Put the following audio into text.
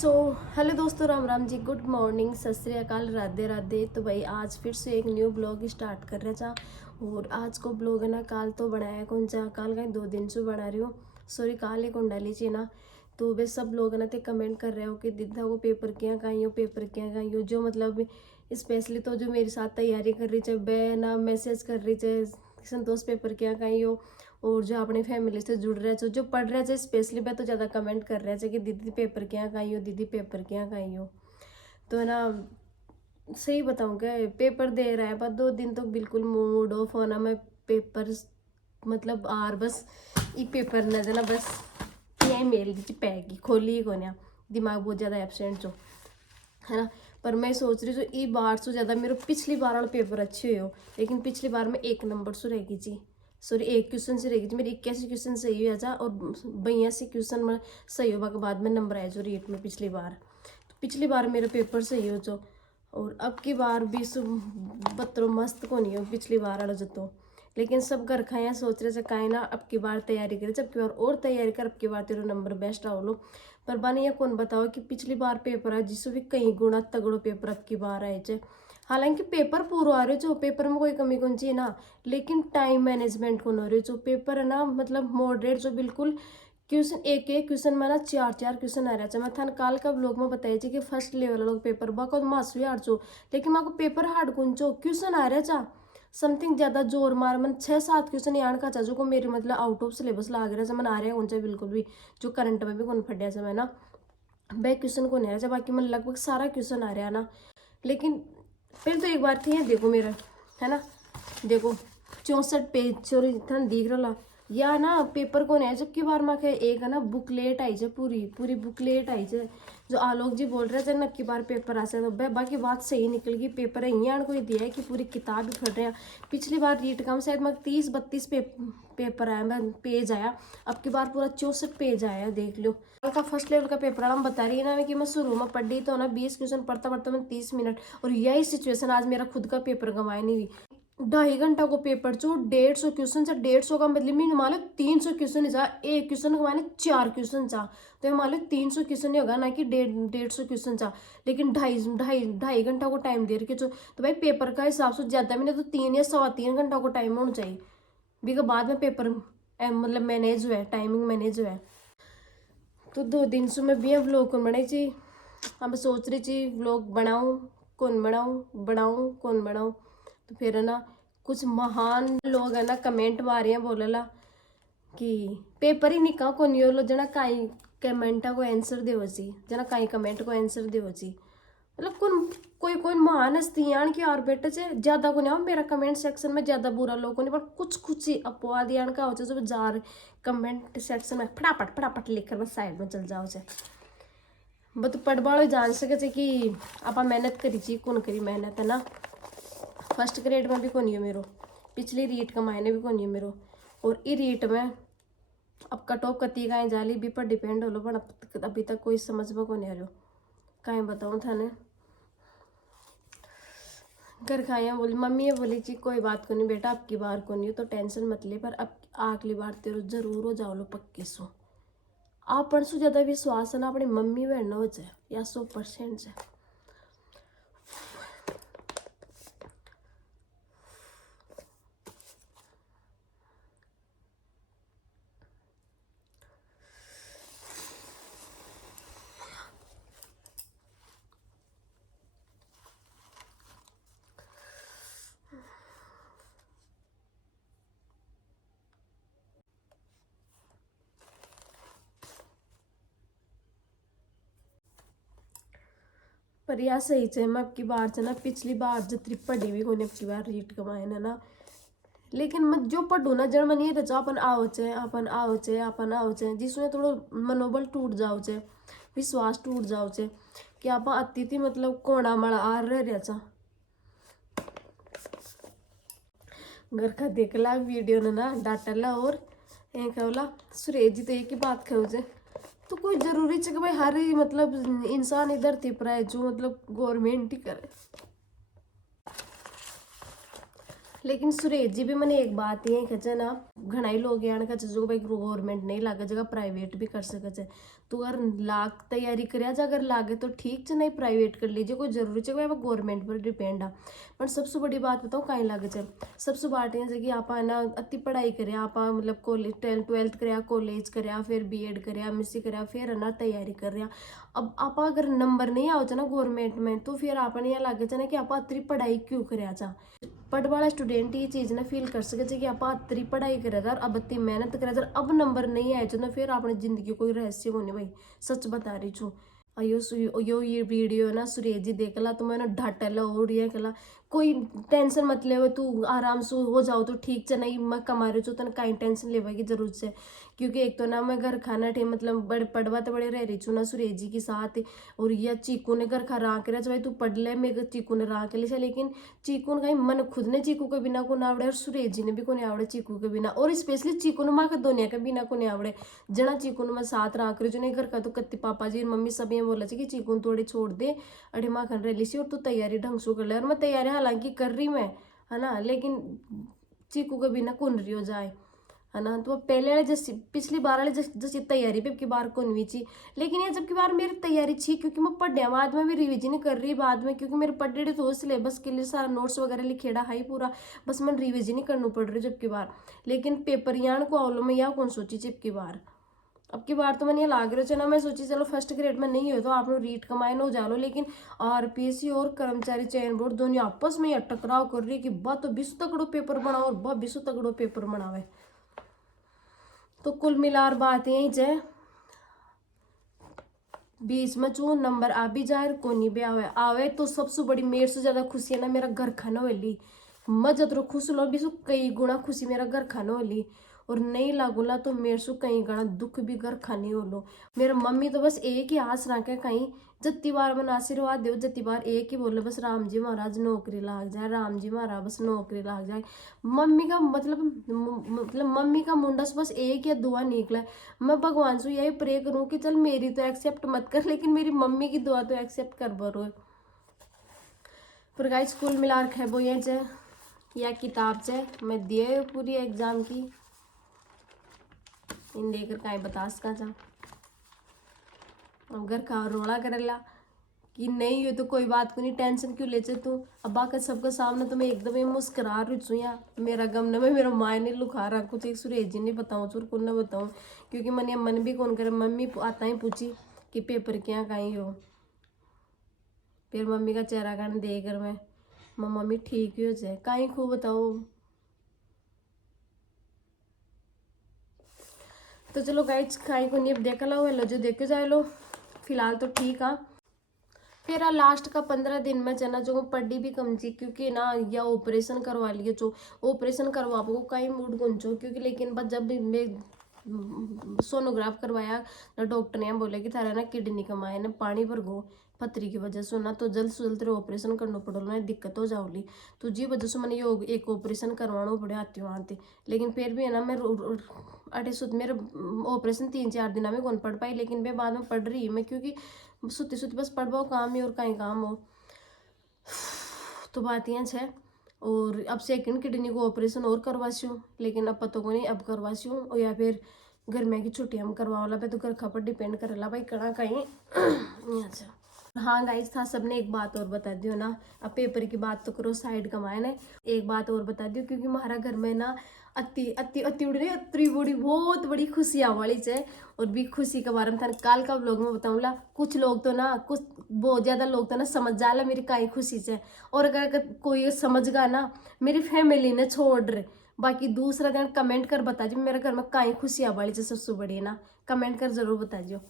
So hello दोस्तों, Ram Ram ji, good morning, सत श्री अकाल, राधे राधे। तो भाई आज फिर से एक न्यू ब्लॉग स्टार्ट कर रहे था। और आज को ब्लॉग है ना, काल तो बनाया कौन सा, काल का 2 दिन से बना रही हूँ। सॉरी, काल एक डाली चाहिए ना। तो वे सब लोग है ना ते कमेंट कर रहे हो कि दीदा वो पेपर क्या कहीं हो, पेपर क्या कहीं हो। जो मतलब स्पेशली तो जो मेरे साथ तैयारी कर रही थे वे ना मैसेज कर रही थे संतोष पेपर क्या कहीं हो। और जो अपनी फैमिली से जुड़ रहे थे, जो पढ़ रहे थे स्पेशली वह तो ज़्यादा कमेंट कर रहे थे कि दीदी पेपर क्या कहीं हो, दीदी पेपर क्या कहीं हो। तो है ना, सही बताऊँ क्या, पेपर दे रहा है पर 2 दिन तो बिल्कुल मूड ऑफ होना। मैं पेपर मतलब आर बस ये पेपर न देना बस यही मेल दी पैगी खोली ही कोने, दिमाग बहुत ज़्यादा एबसेंट हो, है ना। पर मैं सोच रही हूँ ई बार से ज़्यादा मेरे पिछली बार वाला पेपर अच्छे हुए हो। लेकिन पिछली बार में 1 नंबर से रहेगी जी, सॉरी 1 क्वेश्चन से रहेगी जी। मेरी 81 क्वेश्चन सही हुआ था और 82 क्वेश्चन में सही होगा के बाद में नंबर आया जो रेट में पिछली बार। तो पिछली बार मेरा पेपर सही हो जो, और अब की बार भी बतरो मस्त को नहीं हो पिछली बार वाला जो। तो लेकिन सब घर खाया सोच रहे थे काहे ना अब की बार तैयारी करे, जब की बार और तैयारी कर, अब की बार तेरे नंबर बेस्ट आओ लो। पर बाने ये कौन बताओ कि पिछली बार पेपर है जिससे भी कई गुना तगड़ो पेपर अब की बार आए चे। हालांकि पेपर पूरा आ रहे जो, पेपर में कोई कमी कौन चाहिए ना, लेकिन टाइम मैनेजमेंट कौन हो रही जो। पेपर है ना मतलब मॉडरेट जो बिल्कुल, क्वेश्चन एक एक क्वेश्चन में ना 4 4 क्वेश्चन आ रहा है। मैं थान काल का ब्लॉग में बताई थी कि फर्स्ट लेवल लोग पेपर बाको मासू हार चो, लेकिन माको पेपर हार्ड कौन चो क्वेश्चन आ रहा चा समथिंग ज्यादा जोर मार मन 6 7 क्वेश्चन यान का चा जो को मेरे मतलब आउट ऑफ सिलेबस लाग रहा है। मन आ रहा है कौन सा बिल्कुल भी, जो करंट में भी कौन फटिया से मैं ना वह क्वेश्चन को नहीं आ रहा, बाकी मैं लगभग सारा क्वेश्चन आ रहा है ना। लेकिन फिर तो एक बार थी है, देखो मेरा है ना, देखो 64 पेज चोरी थान दिख रहा या ना पेपर को नहीं। जबकि बार में एक है ना बुकलेट आई है, पूरी पूरी बुकलेट आई है। जो आलोक जी बोल रहे थे ना की बार पेपर आ सकता, तो बाकी बात सही निकल गई। पेपर है यहाँ कोई दिया है कि पूरी किताब ही फट रहे हैं। पिछली बार रीट कम शायद मैं 30 32 पेपर आया, मैं पेज आया। अब की बार पूरा 64 पेज आया, देख लो। कल का फर्स्ट लेवल का पेपर हम बता रही है ना कि मैं शुरू में पढ़ रही तो ना 20 क्वेश्चन पढ़ता पढ़ता मैं 30 मिनट, और यही सिचुएशन आज मेरा खुद का पेपर गंवाए नहीं हुई। 2.5 घंटा को पेपर चो 150 क्वेश्चन से 150 का मतलब मैं मान लो 300 क्वेश्चन जा, एक क्वेश्चन को माने 4 क्वेश्चन चा, तो ये मान लो 300 क्वेश्चन ही होगा ना कि 150 क्वेश्चन चा। लेकिन 2.5 घंटा को टाइम दे रखे तो भाई पेपर का हिसाब से ज्यादा मैंने तो 3 या 3.25 घंटा को टाइम होना चाहिए। बिका बाद में पेपर मतलब मैनेज हुआ है, टाइमिंग मैनेज हुआ है। तो 2 दिन से मैं भी व्लॉग कौन बनाई थी, अब सोच रही थी व्लॉग बनाऊं कौन बनाऊं, बनाऊं कौन बनाऊं। तो फिर है ना कुछ महान लोग है ना कमेंट मारे हैं, बोलला कि पेपर ही निका को नहीं लो जना काई कमेंटा को आंसर देवो ची, जना काई कमेंट को आंसर देवो ची। मतलब कौन कोई कोई महान हस्ती यान की और बेटे से ज्यादा को नहीं हो मेरा कमेंट सेक्शन में, ज्यादा बुरा लोग को नहीं, पर कुछ कुछ ही अपवाद यान का हो जो जार कमेंट सेक्शन में फटाफट फटाफट लिखकर बस साइड में चल जाओ से। बस पढ़ बाड़ो जान सके कि आप मेहनत करी ची, कौन करी मेहनत है ना। फर्स्ट ग्रेड में भी कौन है मेरो, पिछली रीट का मायने भी कौन है मेरो। और ई रीट में अब कट ऑफ कती का जाली भी पर डिपेंड हो लो, पर अभी तक कोई समझ में को नहीं आ रहा कहीं बताऊँ थाने। घर खाया बोली मम्मी ये बोली जी कोई बात को नहीं बेटा, अब की बार को नहीं हो तो टेंशन मत ले, पर अब अगली बार तेरे जरूर हो जाओ लो पक्की सो। आप पर सु ज्यादा विश्वास है ना अपनी मम्मी बहन हो जाए या 100% से। पर यह सही से मैं अब की बार से ना पिछली बार जितनी पढ़ी हुई कोने अब की बार रीट कमाए ना। लेकिन मैं जो पढ़ू ना जड़ मन ये था अपन आओ चे अपन आओ चे अपन आओ चे, जिसमें थोड़ा मनोबल टूट जाओ चे, विश्वास टूट जाओ चे कि आप आती थी मतलब कोड़ा मड़ा आ रह चा। घर का देखला वीडियो ने ना डाटला और एक बोला सुरेश जी तो एक ही बात कहो जे, तो कोई जरूरी है कि भाई हर मतलब इंसान इधर थी पर है जो मतलब गवर्नमेंट ही करे। लेकिन सुरेश जी भी मैंने एक बात ये कहे ना, घना ही लोग यहाँ का जो भाई गवर्नमेंट नहीं लगे जगह प्राइवेट भी कर सके, तो अगर लाख तैयारी करिया जा, अगर लागे तो ठीक च, नहीं प्राइवेट कर लीजिए, कोई जरूरी है वो गवर्नमेंट पर डिपेंड है। पर सबसे बड़ी बात बताओ कहीं लागे च, सबसे बात है कि आप है ना अति पढ़ाई करे, आप मतलब कॉलेज 12th कराया, कॉलेज कराया, फिर बीएड कराया, एमएससी कराया, फिर है ना तैयारी कर रहा। अब आप अगर नंबर नहीं आओ ना गवर्नमेंट में, तो फिर आपने यहाँ लागे ना कि आप अति पढ़ाई क्यों कराया जा। पढ़ वाला स्टूडेंट ये चीज़ ना फील कर सके कि आप अति पढ़ाई करे जा, अब अति मेहनत करे जा, अब नंबर नहीं आए ना, फिर आपने जिंदगी कोई रहस्य होने भाई, सच बता रही छू। यो ये वीडियो ना सुरेश जी देखला तो मैंने ढाटला और ये कला, कोई टेंशन मत ले, तू आराम से हो जाओ तो ठीक से, नहीं मैं कमा रही छू तो कहीं टेंशन लेवा की जरूरत से। क्योंकि एक तो ना मैं घर खाना ठे मतलब बड़े पढ़वा तो बड़े रह रही छू ना सुरेश जी के साथ, और यह चीकू ने घर खा राख रहा भाई तू पढ़ ले, मेरे चीकू ने राख ले, लेकिन चीकू ने कहीं मन खुद ने चीकू के बिना को ना आवड़े, और सुरेश जी ने भी को नहीं आवड़े चीकू के बिना, और स्पेशली चीकू ने माँ के दुनिया के बिना को नहीं आवड़े। जना चीकू ने मैं साथ राख रही जो घर का, तो कत्ती पापा जी मम्मी सब ये बोला कि चीकू थोड़ी छोड़ दे, अरे माँ खन रही सी, और तू तैयारी ढंग से कर ले, और मैं तैयारी हालांकि कर रही मैं, है ना, लेकिन चीकू के बिना कौन रही हो जाए, है ना। तो पहले वाले जैसी पिछली बार वाले जैसी तैयारी पे की बार कौन हुई थी, लेकिन ये जबकि बार मेरी तैयारी थी, क्योंकि मैं पढ़ने बाद में भी रिविजन कर रही बाद में, क्योंकि मेरे पढ़े तो सिलेबस के लिए सारा नोट्स वगैरह लिखेड़ा है पूरा, बस मैं रिविजन ही करनी पड़ रही जबकि बार। लेकिन पेपर यान को आवलो में यह कौन सोची जबकि बार, अब की बार तो मैंने ये लाग रहे ना, मैं सोची चलो फर्स्ट ग्रेड में नहीं हो तो आप लोग रीट कमाए ना हो जा लो, लेकिन आरपीएससी और कर्मचारी चयन बोर्ड दोनों आपस में यह टकराव कर रही है कि बा तो 20 तगड़ो पेपर बनाओ और बा 20 तगड़ो पेपर बनावे। तो कुल मिलार बात यही है, बीच में चू नंबर आ भी जाए को नहीं भी आवे, आवे तो सबसे बड़ी मेरे से ज्यादा खुशी है ना मेरा घर खाना वाली, मैं जतरो खुश लो भी कई गुना खुशी मेरा घर खाना वाली, और नहीं लागूला तो मेरे से कई गुना दुख भी घर खाने हो लो। मेरे मम्मी तो बस एक ही आस रखे कहीं जत्ती बार मन आशीर्वाद दो, जत्ती बार एक ही बोले बस राम जी महाराज नौकरी लाग जाए, राम जी महाराज बस नौकरी लाग जाए। मम्मी का मतलब मम्मी का मुंडा से बस एक या दुआ निकला। मैं भगवान से यही प्रे करूं कि चल मेरी तो एक्सेप्ट मत कर, लेकिन मेरी मम्मी की दुआ तो एक्सेप्ट कर बरो। पर गाइस कुल मिला रखे वो ये चे या किताब से मैं दिए पूरी एग्जाम की, इन देकर कहीं बता सका जा। अब घर का रोला करेला कि नहीं हो तो कोई बात को नहीं, टेंशन क्यों ले तू, अब बाका सबका सामने तो मैं एकदम ही मुस्करा रही छू, या मेरा गम न में मेरा माय ने लुखा रहा कुछ, एक सुरेश जी ने बताऊँ चुर को न बताऊँ, क्योंकि मन मन भी कौन करे, मम्मी आता ही पूछी कि पेपर क्या कहीं हो, फिर मम्मी का चेहरा खान दे कर मैं मम्मी ठीक ही हो जाए कहीं खूब बताओ। तो चलो गाइस कहीं को नहीं देख लो, हेलो जो देखे जाए लो, फिलहाल तो ठीक है। फिर लास्ट का 15 दिन में चना जो पढ़ी भी कम थी, क्योंकि ना या ऑपरेशन करवा लिए, जो ऑपरेशन करवा पाओ कहीं मूड गुंजो, क्योंकि लेकिन बस जब मैं सोनोग्राफ करवाया ना डॉक्टर ने बोले कि थारा ना किडनी कमाए ना पानी भर गो पथरी की वजह से ना, तो जल्द से जल्द तेरे ऑपरेशन करना पड़ो ना, दिक्कत हो जाओगी। तो जी वजह से मैंने ये एक ऑपरेशन करवाना पड़े आती वहाँ थे, लेकिन फिर भी है ना मैं अटे सुध मेरे ऑपरेशन 3-4 दिन में कौन पढ़ पाई, लेकिन मैं बाद में पढ़ रही मैं, क्योंकि सुती सुती बस पढ़ पाओ काम ही और कहीं काम हो। तो बात यहाँ है, और अब सेकंड किडनी को ऑपरेशन और करवासी हूँ, लेकिन अब पता को नहीं अब करवासी हूँ और या फिर गर्मिया की छुट्टियाँ में करवा वाला पे, तो घर पर डिपेंड करेला भाई कड़ा कहीं। अच्छा हाँ गाइस था सबने एक बात और बता दियो ना, अब पेपर की बात तो करो साइड कमाए ना, एक बात और बता दियो, क्योंकि हमारा घर में ना अति अति अति उड़ी अति बड़ी बहुत बड़ी खुशी आने वाली है, और भी खुशी के बारे में था काल का व्लॉग में बताऊंगा। कुछ लोग तो ना कुछ बहुत ज्यादा लोग तो ना समझ जाला मेरी काई खुशी से, और अगर कोई समझ गा ना मेरी फैमिली ने छोड़ रहे, बाकी दूसरा दिन कमेंट कर बता जी मेरे घर में काई खुशी आने वाली है सबसे बड़ी ना, कमेंट कर जरूर बता दियो।